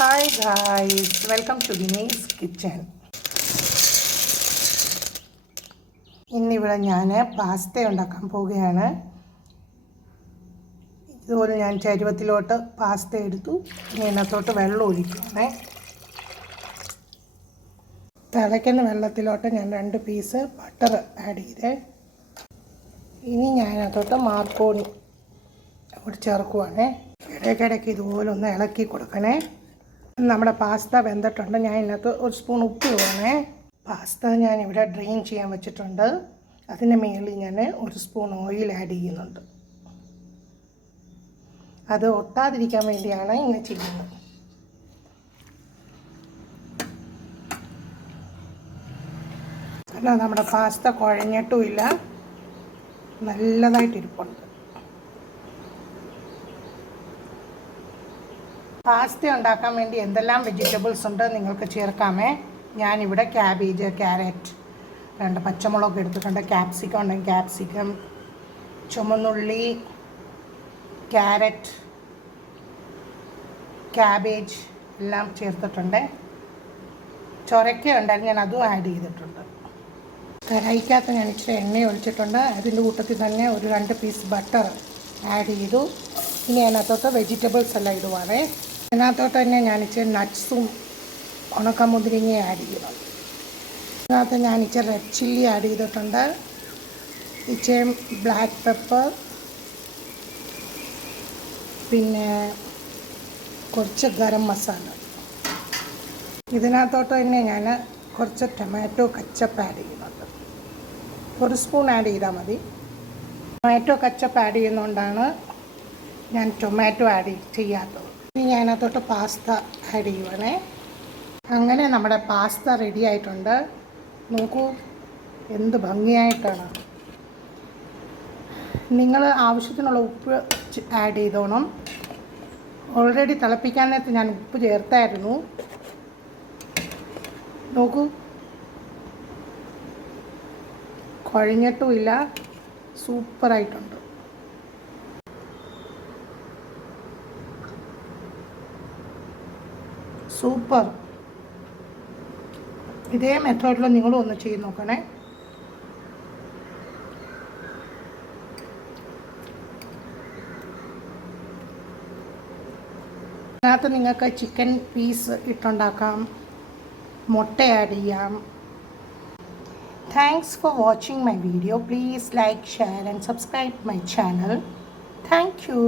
Hi guys, welcome to Dini's kitchen. ഇന്നിവിടെ ഞാൻ pasta ഉണ്ടാക്കാൻ പോവുകയാണ്. ഇതുപോലെ ഞാൻ ചരുവത്തിലോട്ട് പാസ്ത എടുത്തു. ഇനി ഇതിനകത്തോട്ട് വെള്ളം ഒഴിക്കുകയാണ്. തിളയ്ക്കുന്ന വെള്ളത്തിലോട്ട് ഞാൻ 2 പീസ് ബട്ടർ ആഡ് ചെയ്തേ. ഇനി ഞാൻ അതിനകത്തോട്ട് മാർക്കോണി കൂടി ചേർക്കുവാണേ. ഇടയ്ക്കിടയ്ക്ക് ഇതുപോലെ ഒന്ന് ഇളക്കി കൊടുക്കണേ. നമ്മുടെ പാസ്ത വെന്തിട്ടുണ്ട്. ഞാൻ ഇതിനകത്ത് 1 സ്പൂൺ ഉപ്പ് ഇടുവാണേ. പാസ്ത ഞാനിവിടെ ഡ്രെയിൻ ചെയ്യാൻ വെച്ചിട്ടുണ്ട്. അതിൻ്റെ മുകളിൽ ഞാൻ 1 സ്പൂൺ ഓയിൽ ആഡ് ചെയ്യുന്നുണ്ട്. അത് ഒട്ടാതിരിക്കാൻ വേണ്ടിയാണ് ഇങ്ങനെ ചെയ്യുന്നത്. കാരണം നമ്മുടെ പാസ്ത കുഴഞ്ഞിട്ടുമില്ല, നല്ലതായിട്ടിരിപ്പുണ്ട്. പാസ്ത ഉണ്ടാക്കാൻ വേണ്ടി എന്തെല്ലാം വെജിറ്റബിൾസ് ഉണ്ട് നിങ്ങൾക്ക് ചേർക്കാമേ. ഞാനിവിടെ ക്യാബേജ്, ക്യാരറ്റ്, 2 പച്ചമുളക് എടുത്തിട്ടുണ്ട്. ക്യാപ്സിക്കം ഉണ്ടെങ്കിൽ ക്യാപ്സിക്കം, ചുമന്നുള്ളി, ക്യാരറ്റ്, ക്യാബേജ് എല്ലാം ചേർത്തിട്ടുണ്ട്. ചൊരക്ക ഉണ്ടായിരുന്നു, ഞാൻ അതും ആഡ് ചെയ്തിട്ടുണ്ട്. കടായിക്കകത്ത് ഞാൻ ഇച്ചിരി എണ്ണ ഒഴിച്ചിട്ടുണ്ട്. അതിൻ്റെ കൂട്ടത്തിൽ തന്നെ ഒരു 2 പീസ് ബട്ടർ ആഡ് ചെയ്തു. ഇനി അതിനകത്തോട്ട് വെജിറ്റബിൾസ് എല്ലാം ഇടുവാണേ. അതിനകത്തോട്ട് തന്നെ ഞാൻ ഇച്ചിരി നട്ട്സും ഉണക്കമുന്തിരിങ്ങയും ആഡ് ചെയ്യണം. അതിനകത്ത് ഞാൻ ഇച്ചിരി റെഡ് ചില്ലി ആഡ് ചെയ്തിട്ടുണ്ട്. ഇച്ചിരി ബ്ലാക്ക് പെപ്പർ, പിന്നെ കുറച്ച് ഗരം മസാല. ഇതിനകത്തോട്ട് തന്നെ ഞാൻ കുറച്ച് ടൊമാറ്റോ കച്ചപ്പ് ആഡ് ചെയ്യുന്നുണ്ട്. 1 സ്പൂൺ ആഡ് ചെയ്താൽ മതി. ടൊമാറ്റോ കച്ചപ്പ് ആഡ് ചെയ്യുന്നതുകൊണ്ടാണ് ഞാൻ ടൊമാറ്റോ ആഡ് ചെയ്യാത്തത്. ഇനി ഞാൻ അതിനകത്തോട്ട് പാസ്ത ആഡ് ചെയ്യുവാണേ. അങ്ങനെ നമ്മുടെ പാസ്ത റെഡി ആയിട്ടുണ്ട്. നോക്കൂ എന്ത് ഭംഗിയായിട്ടാണ്. നിങ്ങൾ ആവശ്യത്തിനുള്ള ഉപ്പ് ആഡ് ചെയ്തോണം. ഓൾറെഡി തിളപ്പിക്കാൻ നേരത്ത് ഞാൻ ഉപ്പ് ചേർത്തായിരുന്നു. നോക്കൂ, കുഴഞ്ഞിട്ടുമില്ല, സൂപ്പറായിട്ടുണ്ട്. സൂപ്പർ. ഇതേ മെത്തേഡിൽ നിങ്ങളും ഒന്ന് ചെയ്ത് നോക്കണേ. അതിനകത്ത് നിങ്ങൾക്ക് ചിക്കൻ പീസ് ഇട്ടുണ്ടാക്കാം, മുട്ട ആഡ് ചെയ്യാം. Thanks for watching my video. Please like, share and subscribe my channel. Thank you.